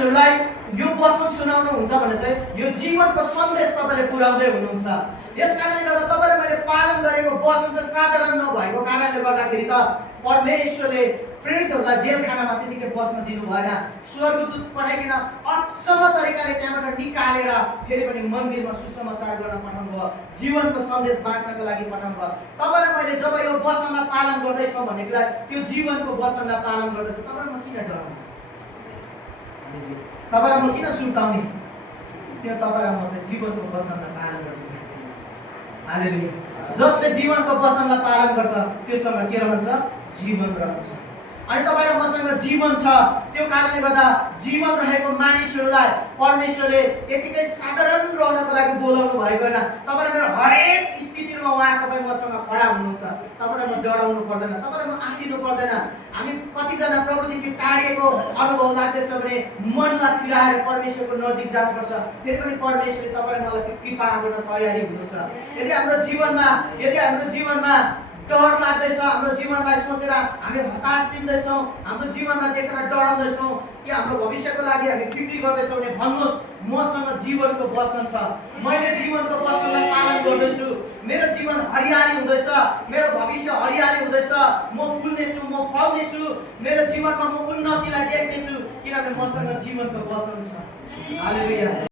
मानिसहरूलाई यो वचन सुनाउनुहुन्छ भने चाहिँ यो जीवनको सन्देश तपाईँले पुर्याउँदै हुनुहुन्छ। यस कारणले गर्दा तपाईँले मैले पालन गरेको वचन चाहिँ साधारण नभएको कारणले गर्दाखेरि त परमेश्वरले प्रेरितहरूलाई जेलखानामा त्यतिकै बस्न दिनु भएन। स्वर्गदूत पठाइकन अक्षम तरिकाले त्यहाँबाट निकालेर फेरि पनि मन्दिरमा सुसमाचार गर्न पठाउनु भयो, जीवनको सन्देश बाँड्नको लागि पठाउनु भयो। तपाईँलाई मैले जब यो वचनलाई पालन गर्दैछौँ भनेको त्यो जीवनको वचनलाई पालन गर्दैछु, तपाईँलाई म किन डराउने, तपाईँलाई म किन सुर्ताउने? किन तपाईँलाई म चाहिँ जीवनको वचनलाई पालन गर्ने। हालेलुया। जसले जीवनको वचनलाई पालन गर्छ त्योसँग के रहन्छ? जीवन रहन्छ। अनि तपाईँ र मसँग जीवन छ, त्यो कारणले गर्दा जीवन रहेको मानिसहरूलाई परमेश्वरले यतिकै साधारण रहनको लागि बोलाउनु भएको होइन। तपाईँले मेरो हरेक स्थितिमा उहाँ तपाईँ मसँग खडा हुनुहुन्छ। तपाईँलाई म डराउनु पर्दैन, तपाईँलाई म आँटिनु पर्दैन। हामी कतिजना प्रभुदेखि टाढिएको अनुभव लाग्दैछ भने मनलाई फिराएर परमेश्वरको नजिक जानुपर्छ। फेरि पनि परमेश्वरले तपाईँलाई मलाई त्यो कृपा गर्न तयारी हुनुहुन्छ। यदि हाम्रो जीवनमा डर लाग्दैछ, हाम्रो जीवनलाई सोचेर हामी हताशिँदैछौँ, हाम्रो जीवनलाई देखेर डराउँदैछौँ कि हाम्रो भविष्यको लागि हामी फिक्री गर्दैछौँ भने भन्नुहोस्, मसँग जीवनको वचन छ। मैले जीवनको वचनलाई पालन गर्दैछु। मेरो जीवन हरियाली हुँदैछ, मेरो भविष्य हरियाली हुँदैछ। म फुल्नेछु, म फल्नेछु, मेरो जीवनमा म उन्नतिलाई देख्नेछु किनभने मसँग जीवनको वचन छ। हालेलुया।